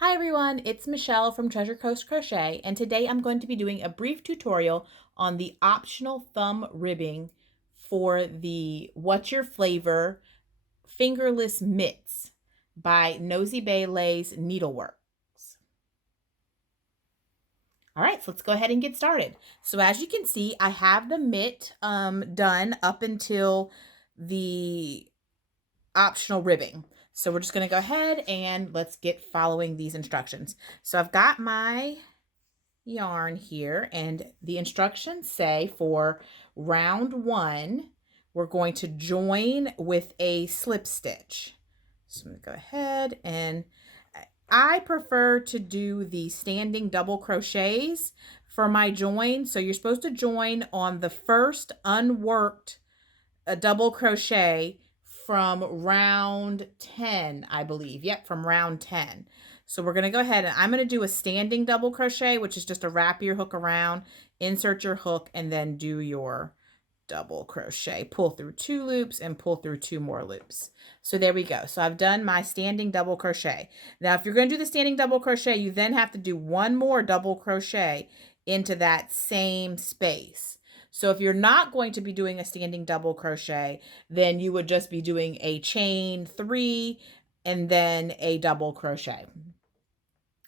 Hi everyone, it's Michelle from Treasure Coast Crochet, and today I'm going to be doing a brief tutorial on the optional thumb ribbing for the What's Your Flavor Fingerless Mitts by Nozibele's Needleworks. All right, so let's go ahead and get started. So as you can see, I have the mitt done up until the optional ribbing. So we're just going to go ahead and let's get following these instructions. So I've got my yarn here, and the instructions say for round 1, we're going to join with a slip stitch. So I'm going to go ahead, and I prefer to do the standing double crochets for my join. So you're supposed to join on the first unworked double crochet from round 10, I believe. Yep, from round 10. So we're going to go ahead and I'm going to do a standing double crochet, which is just to wrap your hook around, insert your hook, and then do your double crochet. Pull through 2 loops and pull through 2 more loops. So there we go. So I've done my standing double crochet. Now, if you're going to do the standing double crochet, you then have to do 1 more double crochet into that same space. So if you're not going to be doing a standing double crochet, then you would just be doing a chain 3 and then a double crochet.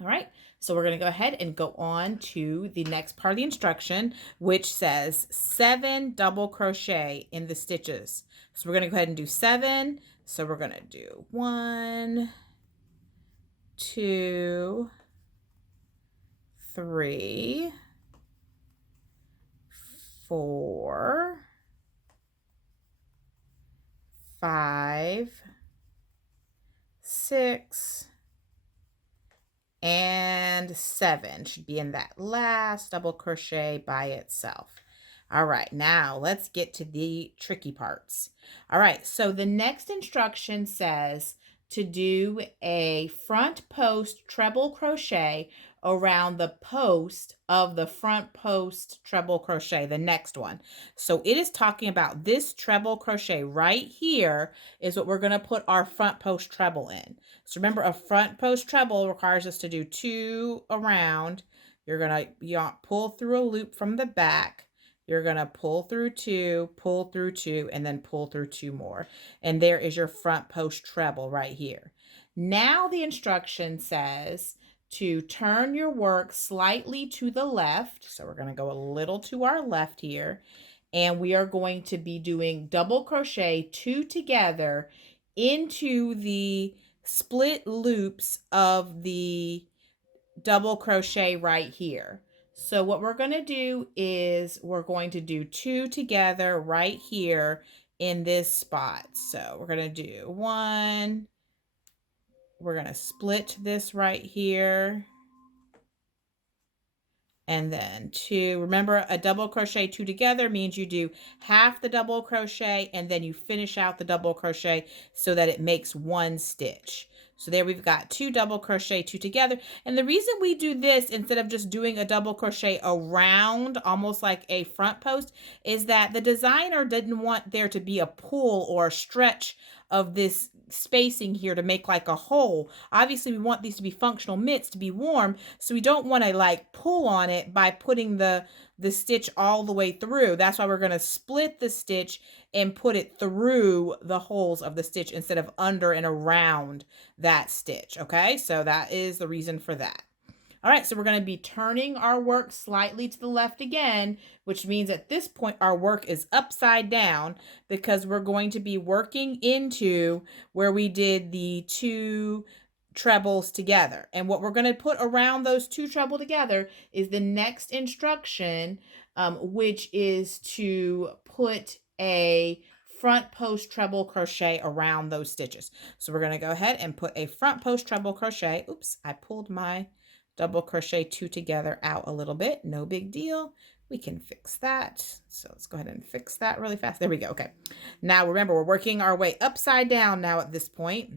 All right, so we're going to go ahead and go on to the next part of the instruction, which says 7 double crochet in the stitches. So we're going to go ahead and do 7. So we're going to do 1, 2, 3, 4, 5, 6, and 7 should be in that last double crochet by itself. All right, now let's get to the tricky parts. All right, so the next instruction says to do a front post treble crochet around the post of the front post treble crochet, the next one. So it is talking about this treble crochet right here is what we're going to put our front post treble in. So remember, a front post treble requires us to do 2 around. You're going to pull through a loop from the back. You're going to pull through 2, and then pull through 2 more. And there is your front post treble right here. Now the instruction says to turn your work slightly to the left. So we're going to go a little to our left here. And we are going to be doing double crochet 2 together into the split loops of the double crochet right here. So what we're going to do is we're going to do 2 together right here in this spot. So we're going to do 1. We're going to split this right here. And then 2. Remember, a double crochet 2 together means you do half the double crochet and then you finish out the double crochet so that it makes 1 stitch. So there we've got 2 double crochet 2 together. And the reason we do this instead of just doing a double crochet around, almost like a front post, is that the designer didn't want there to be a pull or a stretch of this spacing here to make like a hole. Obviously, we want these to be functional mitts to be warm, so we don't want to like pull on it by putting the stitch all the way through. That's why we're going to split the stitch and put it through the holes of the stitch instead of under and around that stitch. Okay, so that is the reason for that. All right, so we're going to be turning our work slightly to the left again, which means at this point our work is upside down because we're going to be working into where we did the 2 trebles together. And what we're going to put around those 2 treble together is the next instruction, which is to put a front post treble crochet around those stitches. So we're going to go ahead and put a front post treble crochet. Oops, I pulled my double crochet 2 together out a little bit. No big deal. We can fix that. So let's go ahead and fix that really fast. There we go. Okay. Now remember, we're working our way upside down now at this point.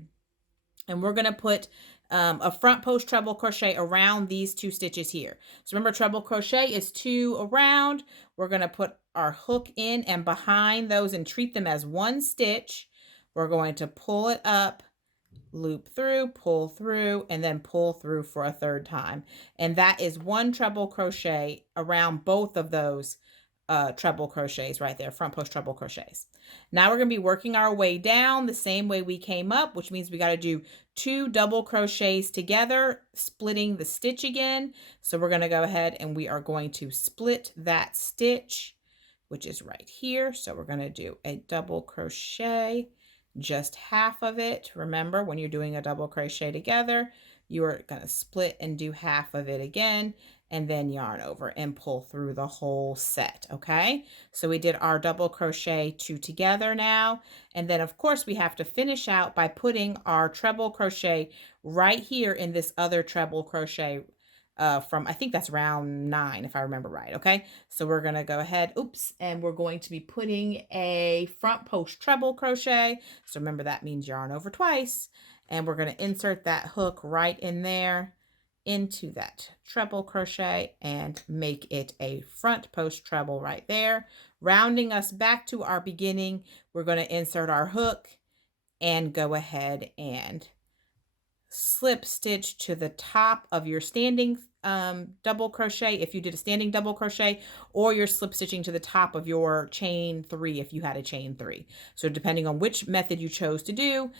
And we're going to put a front post treble crochet around these 2 stitches here. So remember, treble crochet is 2 around. We're going to put our hook in and behind those and treat them as 1 stitch. We're going to pull it up loop through, and then pull through for a third time. And that is one treble crochet around both of those treble crochets right there, front post treble crochets. Now we're going to be working our way down the same way we came up, which means we got to do 2 double crochets together, splitting the stitch again. So we're going to go ahead and we are going to split that stitch, which is right here. So we're going to do a double crochet, just half of it. Remember, when you're doing a double crochet together, you are going to split and do half of it again, and then yarn over and pull through the whole set. Okay, so we did our double crochet 2 together now, and then of course we have to finish out by putting our treble crochet right here in this other treble crochet from, I think that's round 9 if I remember right. Okay, so we're going to go ahead, and we're going to be putting a front post treble crochet. So remember, that means yarn over twice, and we're going to insert that hook right in there into that treble crochet and make it a front post treble right there. Rounding us back to our beginning, we're going to insert our hook and go ahead and slip stitch to the top of your standing double crochet if you did a standing double crochet, or you're slip stitching to the top of your chain 3 if you had a chain 3. So depending on which method you chose to do,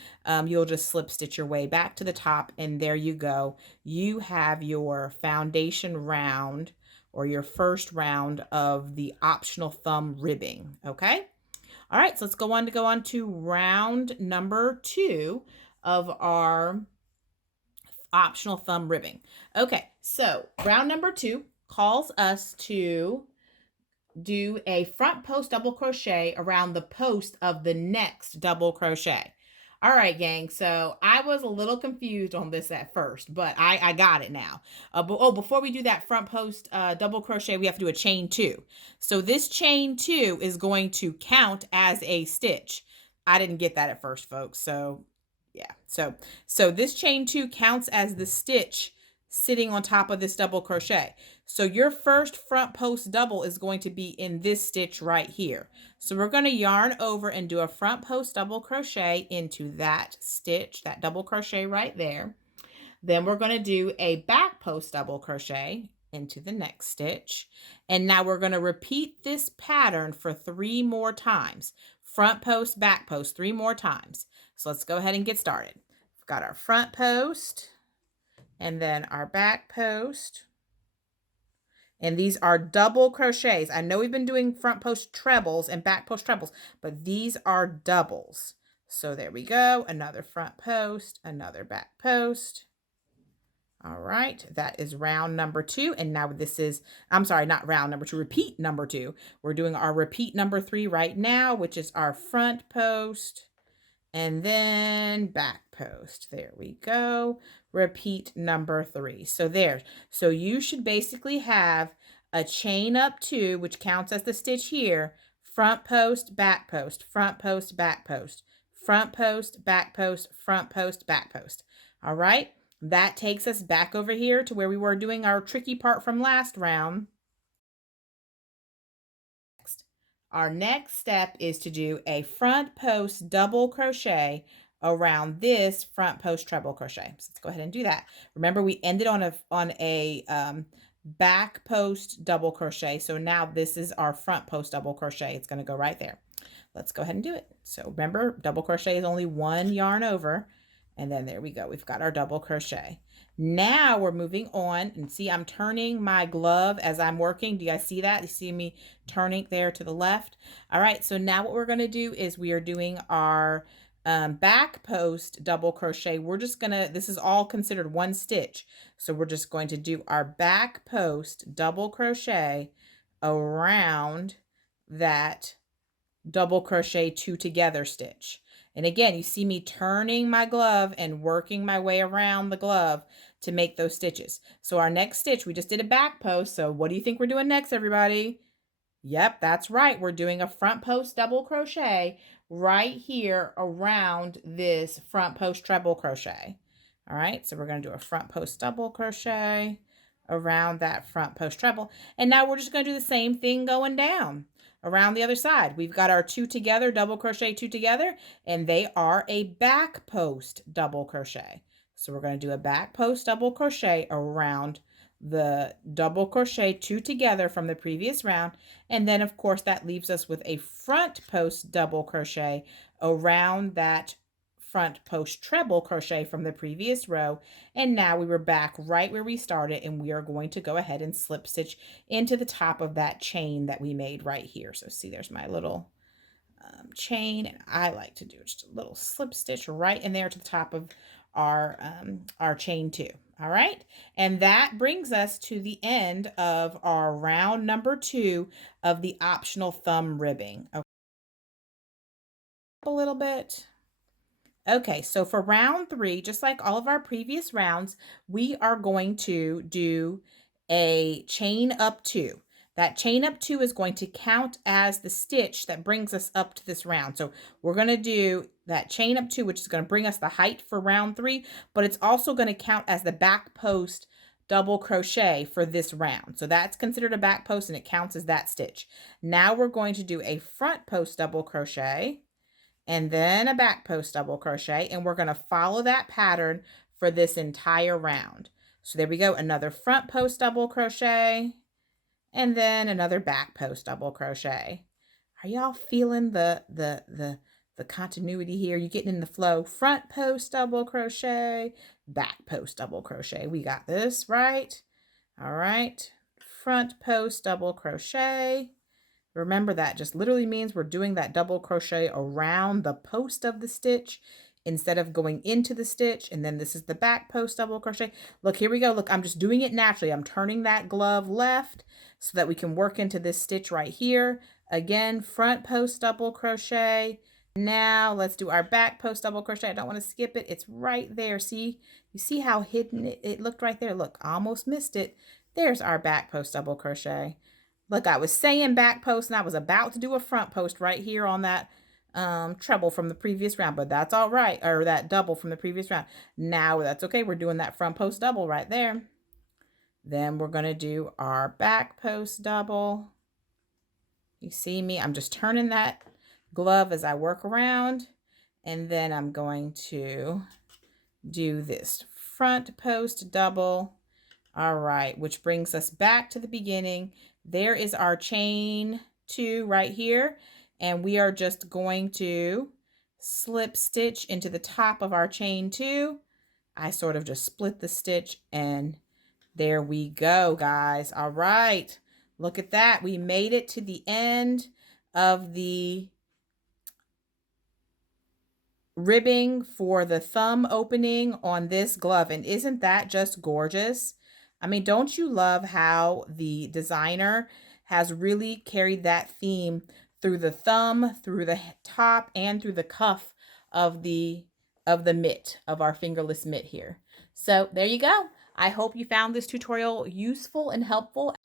you'll just slip stitch your way back to the top, and there you go. You have your foundation round, or your first round of the optional thumb ribbing. Okay, all right, so let's go on to round number 2 of our optional thumb ribbing. Okay, so round number 2 calls us to do a front post double crochet around the post of the next double crochet. All right, gang. So I was a little confused on this at first, but I got it now. Before we do that front post double crochet, we have to do a chain 2. So this chain 2 is going to count as a stitch. I didn't get that at first, folks. So yeah. So this chain 2 counts as the stitch sitting on top of this double crochet. So your first front post double is going to be in this stitch right here. So we're going to yarn over and do a front post double crochet into that stitch, that double crochet right there. Then we're going to do a back post double crochet into the next stitch. And now we're going to repeat this pattern for 3 more times. Front post, back post, 3 more times. So let's go ahead and get started. We've got our front post and then our back post. And these are double crochets. I know we've been doing front post trebles and back post trebles, but these are doubles. So there we go. Another front post, another back post. All right, that is round number 2. And now this is, I'm sorry, not round number 2, repeat number 2. We're doing our repeat number 3 right now, which is our front post and then back post. There we go. Repeat number 3. So there. So you should basically have a chain up 2, which counts as the stitch here, front post, back post, front post, back post, front post, back post, front post, back post. All right. That takes us back over here to where we were doing our tricky part from last round. Our next step is to do a front post double crochet around this front post treble crochet. So let's go ahead and do that. Remember, we ended on a back post double crochet. So now this is our front post double crochet. It's going to go right there. Let's go ahead and do it. So remember, double crochet is only 1 yarn over. And then there we go. We've got our double crochet. Now we're moving on, and see, I'm turning my glove as I'm working. Do you guys see that? You see me turning there to the left? All right, so now what we're going to do is we are doing our back post double crochet. We're just going to, this is all considered 1 stitch. So we're just going to do our back post double crochet around that double crochet 2 together stitch. And again, you see me turning my glove and working my way around the glove to make those stitches. So our next stitch, we just did a back post. So what do you think we're doing next, everybody? Yep, that's right. We're doing a front post double crochet right here around this front post treble crochet. All right, so we're going to do a front post double crochet around that front post treble. And now we're just going to do the same thing going down. around the other side. We've got our 2 together, double crochet 2 together, and they are a back post double crochet. So we're going to do a back post double crochet around the double crochet 2 together from the previous round. And then of course that leaves us with a front post double crochet around that front post treble crochet from the previous row. And now we were back right where we started, and we are going to go ahead and slip stitch into the top of that chain that we made right here. So see, there's my little chain, and I like to do just a little slip stitch right in there to the top of our chain 2. All right, and that brings us to the end of our round number 2 of the optional thumb ribbing. Okay. A little bit. Okay, so for round 3, just like all of our previous rounds, we are going to do a chain up 2. That chain up 2 is going to count as the stitch that brings us up to this round. So we're going to do that chain up 2, which is going to bring us the height for round 3, but it's also going to count as the back post double crochet for this round. So that's considered a back post, and it counts as that stitch. Now we're going to do a front post double crochet, and then a back post double crochet, and we're going to follow that pattern for this entire round. So there we go, another front post double crochet, and then another back post double crochet. Are y'all feeling the continuity here? You getting in the flow? Front post double crochet, back post double crochet. We got this, right? All right, front post double crochet. Remember, that just literally means we're doing that double crochet around the post of the stitch instead of going into the stitch. And then this is the back post double crochet. Look, here we go. Look, I'm just doing it naturally. I'm turning that glove left so that we can work into this stitch right here. Again, front post double crochet. Now let's do our back post double crochet. I don't want to skip it. It's right there. See, you see how hidden it looked right there? Look, almost missed it. There's our back post double crochet. Look, I was saying back post, and I was about to do a front post right here on that treble from the previous round, but that's all right, or that double from the previous round. Now that's okay. We're doing that front post double right there. Then we're going to do our back post double. You see me? I'm just turning that glove as I work around, and then I'm going to do this front post double. All right, which brings us back to the beginning. There is our chain 2 right here, and we are just going to slip stitch into the top of our chain 2. I sort of just split the stitch, and there we go, guys. All right, look at that. We made it to the end of the ribbing for the thumb opening on this glove, and isn't that just gorgeous? I mean, don't you love how the designer has really carried that theme through the thumb, through the top, and through the cuff of the mitt, of our fingerless mitt here. So there you go. I hope you found this tutorial useful and helpful